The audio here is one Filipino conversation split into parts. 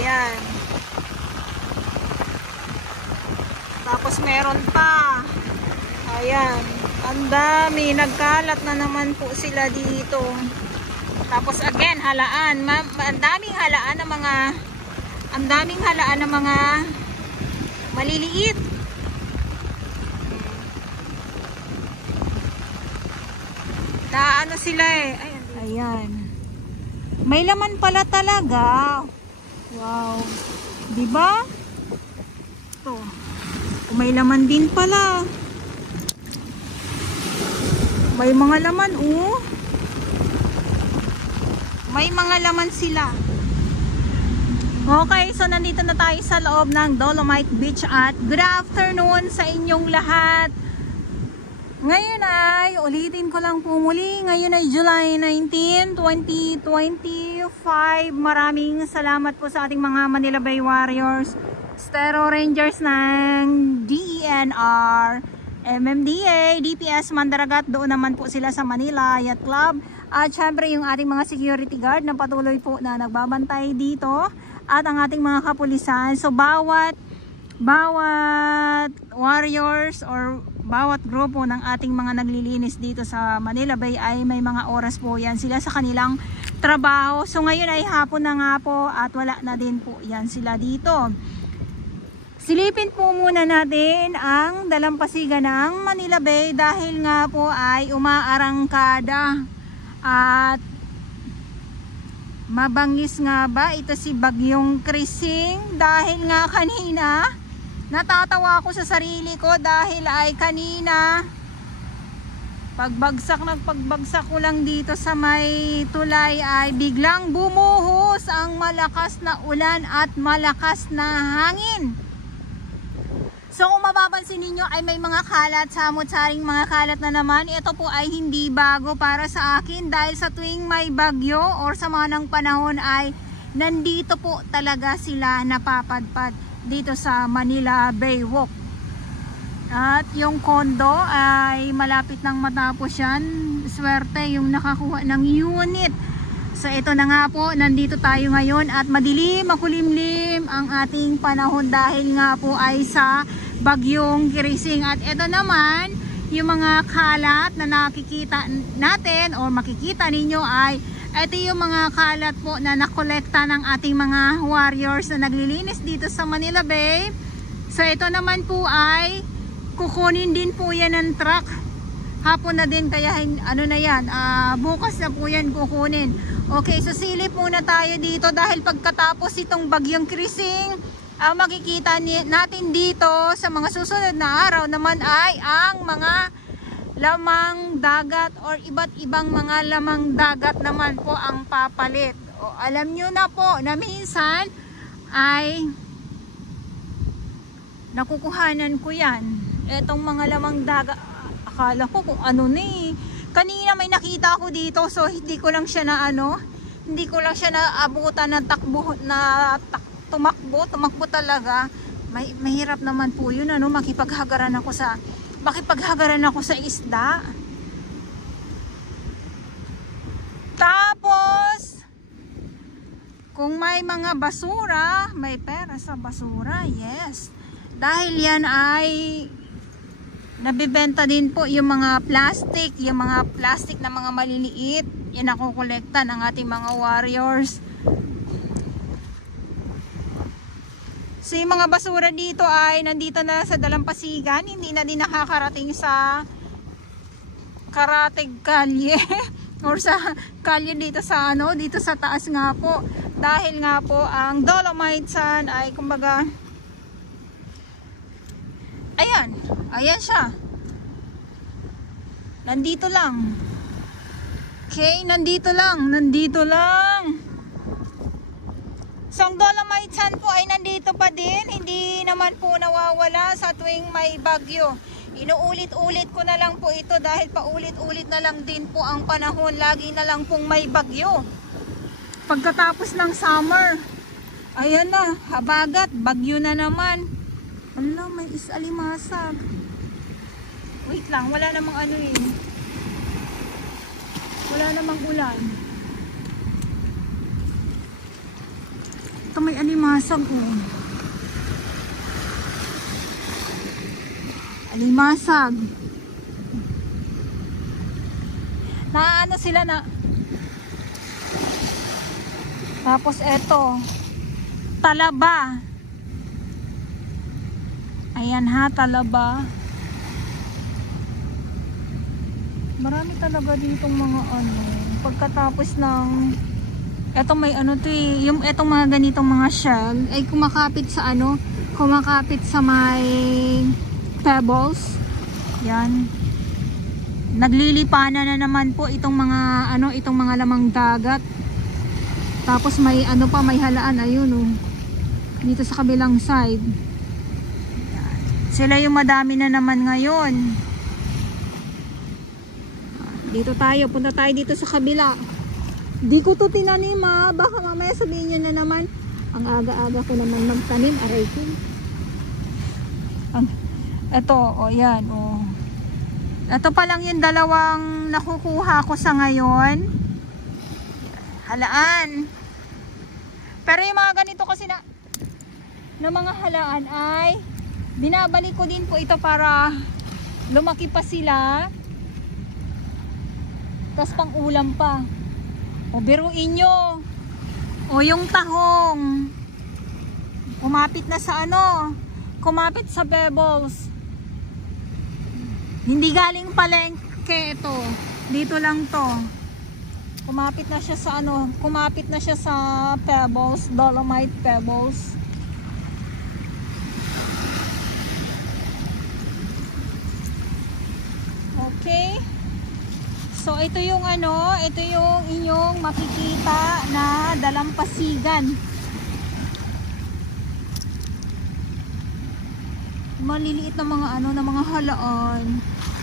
Ayan. Tapos meron pa. Ayan. Ang dami. Nagkalat na naman po sila dito. Tapos again, halaan. Ang daming halaan ng mga maliliit. Ano sila eh. Ayan. May laman pala talaga. Wow. Diba? Ito. May laman din pala. May mga laman, oh. May mga laman sila. Okay, so nandito na tayo sa loob ng Dolomite Beach at good afternoon sa inyong lahat. Ngayon ay, ulitin ko lang po muli, ngayon ay July 19, 2025. Maraming salamat po sa ating mga Manila Bay Warriors, Stero Rangers ng DENR, MMDA, DPS Mandaragat, doon naman po sila sa Manila Yacht Club. At syempre yung ating mga security guard na patuloy po na nagbabantay dito. At ang ating mga kapulisan. So bawat warriors or bawat grupo ng ating mga naglilinis dito sa Manila Bay ay may mga oras po yan sila sa kanilang trabaho. So ngayon ay hapon na nga po at wala na din po yan sila dito. Silipin po muna natin ang dalampasigan ng Manila Bay dahil nga po ay umaarangkada at mabangis nga ba ito si Bagyong Krising dahil nga kanina natatawa ako sa sarili ko dahil ay kanina pagbagsak ko lang dito sa may tulay ay biglang bumuhos ang malakas na ulan at malakas na hangin. So kung mapapansin ninyo ay may mga kalat, samot-saring mga kalat na naman. Ito po ay hindi bago para sa akin dahil sa tuwing may bagyo or sama ng panahon ay nandito po talaga sila napapadpad dito sa Manila Bay Walk. At yung kondo ay malapit nang matapos yan. Swerte yung nakakuha ng unit. So ito na nga po, nandito tayo ngayon at madilim, makulimlim ang ating panahon dahil nga po ay sa Bagyong Krising. At ito naman, yung mga kalat na nakikita natin o makikita ninyo ay ito yung mga kalat po na nakolekta ng ating mga warriors na naglilinis dito sa Manila Bay. So ito naman po ay kukunin din po yan ng truck. Hapon na din kaya ano na yan, bukas na po yan kukunin. Okay, so silip muna tayo dito dahil pagkatapos itong Bagyong Krising, makikita natin dito sa mga susunod na araw naman ay ang mga lamang dagat or iba't ibang mga lamang dagat naman po ang papalit. O, alam nyo na po na minsan ay nakukuhanan ko yan. Etong mga lamang dagat, akala ko kung ano na eh. Kanina may nakita ako dito so hindi ko lang siya naabutan na tumakbo talaga. Mahirap naman po yun ano, makipaghagaran ako sa isda. Tapos kung may mga basura, may pera sa basura, yes. Dahil yan ay nabibenta din po yung mga plastic na mga maliliit. Yan nakokolekta ng ating mga warriors. So yung mga basura dito ay nandito na sa dalampasigan, hindi na din nakakarating sa Karatig Kalye or sa kalye dito sa dito sa taas nga po. Dahil nga po ang Dolomite Sun ay kumbaga ayan siya. Nandito lang. Okay, nandito lang. So ang Dolomite Sun po ay nandito pa din, hindi naman po nawawala sa tuwing may bagyo. Inuulit-ulit ko na lang po ito dahil paulit-ulit na lang din po ang panahon, lagi na lang pong may bagyo. Pagkatapos ng summer, ayan na, habagat, bagyo na naman. Ala, may isalimasag. Wait lang, wala namang wala namang ulan. Ito may alimasag oh. Alimasag. Naano sila na. Tapos eto. Talaba. Ayan ha, talaba. Marami talaga ditong mga ano. Pagkatapos ng eto may ano to eh, yung etong mga ganitong mga shell ay kumakapit sa ano, kumakapit sa may pebbles. Yan. Naglilipanan na naman po itong mga ano, itong mga lamang dagat. Tapos may ano pa, may halaan ayun oh. Dito sa kabilang side. Yan. Sila yung madami na naman ngayon. Dito tayo, punta tayo dito sa kabila. Di ko to tinanim ha. Baka mamaya sabihin nyo na naman, ang aga-aga ko naman magtanim. Aray ko. Ito, o yan, o. Ito pa lang yung dalawang nakukuha ko sa ngayon. Halaan. Pero yung mga ganito kasi na mga halaan ay binabalik ko din po ito para lumaki pa sila. Tapos pang ulam pa. O biruin nyo. O yung tahong. Kumapit na sa ano. Kumapit sa pebbles. Hindi galing palengke ito. Dito lang to. Kumapit na siya sa ano. Kumapit na siya sa pebbles. Dolomite pebbles. Okay. So ito yung ano, ito yung inyong makikita na dalampasigan. Maliliit na mga ano, na mga halaan.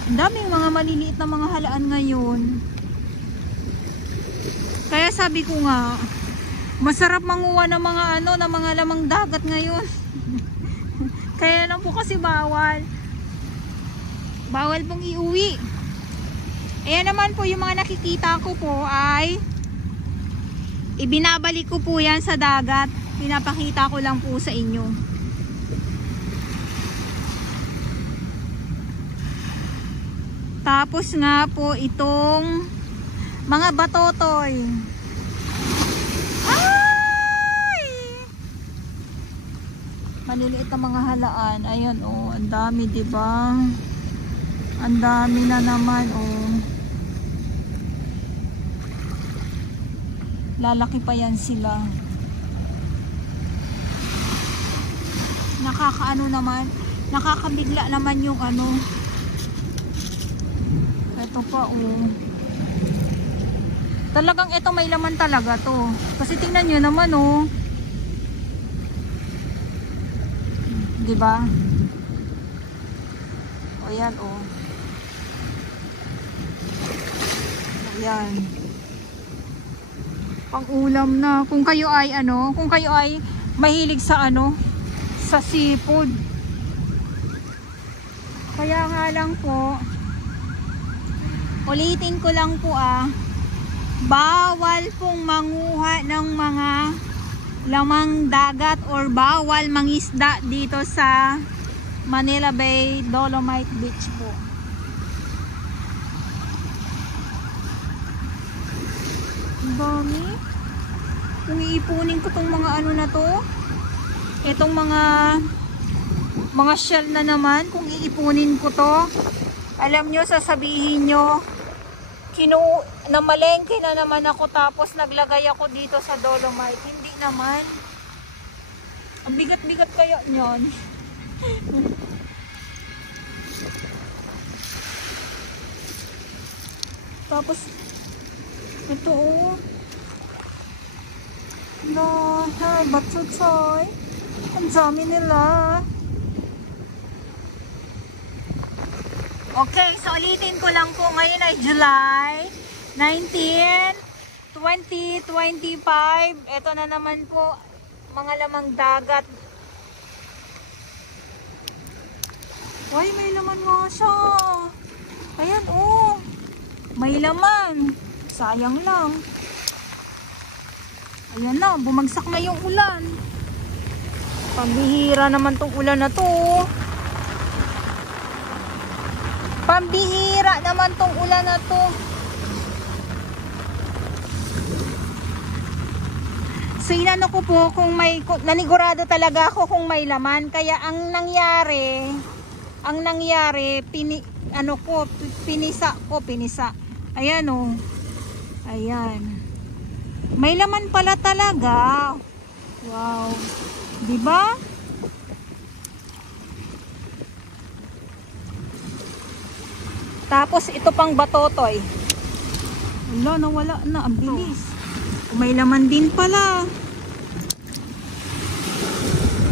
Ang daming mga maliliit na mga halaan ngayon. Kaya sabi ko nga, masarap manguha ng mga ano, ng mga lamang dagat ngayon. Kaya lang po kasi bawal. Bawal pong iuwi. Ayan naman po yung mga nakikita ko po ay ibinabalik ko po yan sa dagat. Pinapakita ko lang po sa inyo. Tapos nga po itong mga batotoy. Ay! Maliliit na mga halaan. Ayun oh, ang dami, 'di ba? Ang dami na naman oh. Lalaki pa yan sila. Nakakaano naman, nakakabigla naman yung ano. Ito pa oh. Talagang ito may laman talaga to. Kasi tingnan nyo naman oh. Diba? O yan oh. Ayan. Pang-ulam na. Kung kayo ay ano, kung kayo ay mahilig sa ano, sa seafood. Kaya nga lang po, ulitin ko lang po bawal pong manguha ng mga lamang dagat or bawal mangisda dito sa Manila Bay, Dolomite Beach po. Dami. Kung iipunin ko tong mga ano na to, itong mga shell na naman, kung iipunin ko to, alam nyo, sasabihin nyo, namalengke na naman ako tapos naglagay ako dito sa Dolomite. Hindi naman. Ang bigat-bigat kaya nyon. Tapos ito oh. No, ha, batsutsay. Ang dami nila. Okay, so ulitin ko lang po. Ngayon ay July 19, 2025. Ito na naman po, mga lamang dagat. Ay, may laman nga siya. Ayan, oh. May laman. Sayang lang. Ayan na, bumagsak na yung ulan. Pambihira naman tong ulan na to. Pambihira naman tong ulan na to. So inano ko po kung may, nanigurado talaga ako kung may laman. Kaya ang nangyari, pinisa. Ayan oh. Ayan. May laman pala talaga. Wow. Diba? Tapos ito pang batotoy. Wala, nawala na. Ang bilis. May laman din pala.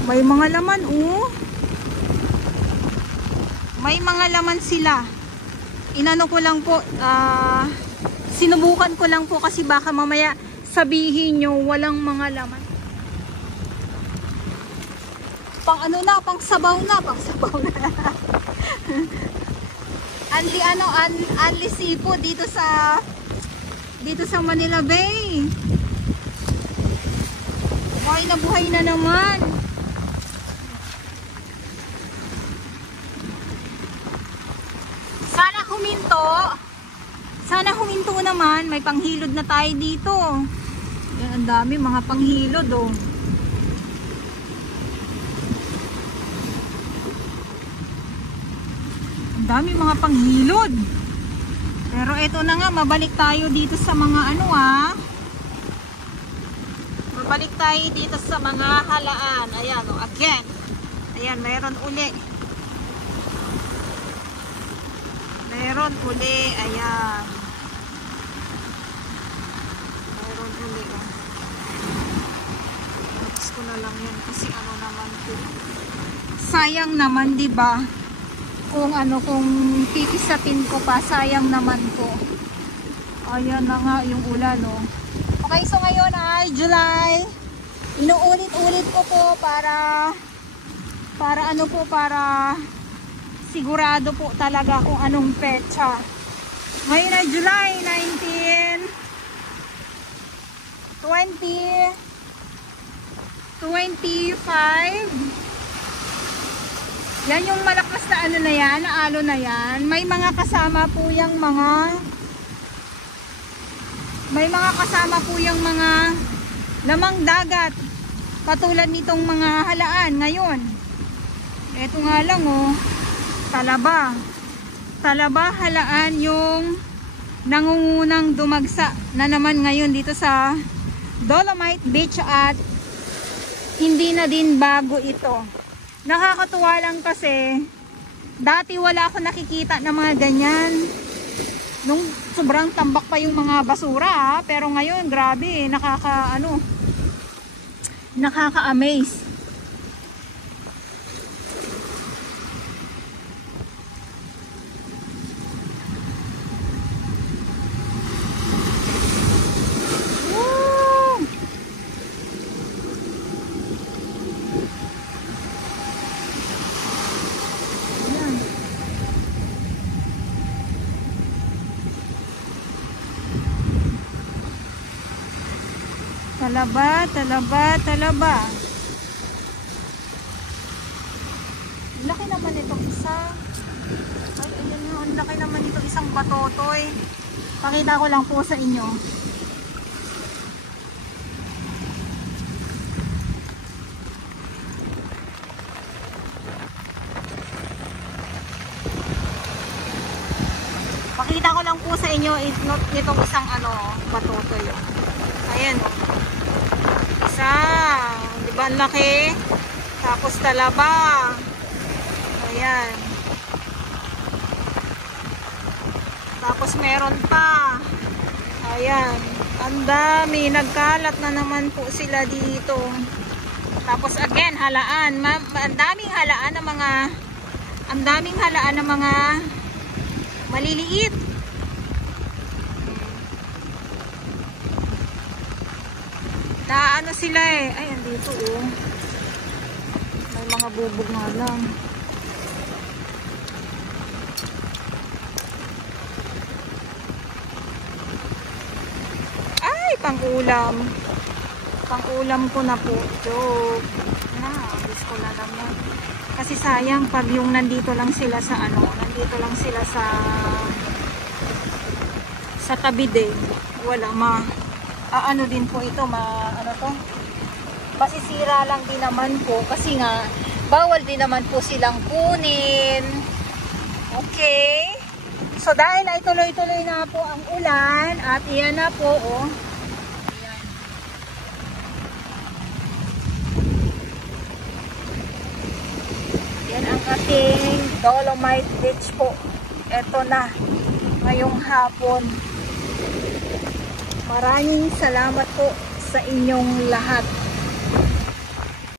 May mga laman, oh. May mga laman sila. Inano ko lang po, sinubukan ko lang po kasi baka mamaya sabihin nyo walang mga laman. Pang ano na, pang sabaw na. Anli seafood dito sa Manila Bay. Buhay na naman. Sana huminto naman. May panghilod na tayo dito. Yan, ang dami mga panghilod oh. Ang dami mga panghilod. Pero ito na nga, mabalik tayo dito sa mga ano Mabalik tayo dito sa mga halaan. Ayan oh, again. Ayan, mayroon uli. Ayan. Mayroon uli oh. Tapos ko na lang yan kasi ano naman po. Sayang naman, 'di ba? Kung pipisatin ko pa, sayang naman po. Ayan na nga yung ulan oh. Okay, so ngayon ay July. Inuulit-ulit ko po para sigurado po talaga kung anong petsa. Ngayon ay July 19, 2025. Yan yung malakas na ano na yan, na alo na yan. May mga kasama po yung mga lamang dagat. Katulad nitong mga halaan ngayon. Ito nga lang oh, talaba halaan yung nangungunang dumagsa na naman ngayon dito sa Dolomite Beach at hindi na din bago ito. Nakakatuwa lang kasi dati wala ako nakikita ng mga ganyan nung sobrang tambak pa yung mga basura pero ngayon grabe, nakaka-amaze. Talaba. Laki naman itong isa. Ay, ayan nga, ang laki naman itong isang batotoy. Pakita ko lang po sa inyo. Pakita ko lang po sa inyo itong isang batotoy. Ayan o. Isa. Diba ang laki? Tapos talaba. Ayan. Tapos meron pa. Ayan. Ang dami. Nagkalat na naman po sila dito. Tapos again, halaan. Ang daming halaan ng mga maliliit. Naano sila eh. Ay, andito oh. May mga bubog nga lang. Ay, pang-ulam. Pang-ulam ko na po. Joke. Na, abis ko na naman. Kasi sayang pag yung nandito lang sila sa nandito lang sila sa tabi din. Wala din po ito, masisira lang din naman po kasi nga bawal din naman po silang kunin. Okay. So dahil ay tuloy-tuloy na po ang ulan at iyan na po yan ang ating Dolomite Beach po. Ito na ngayong hapon. Maraming salamat po sa inyong lahat.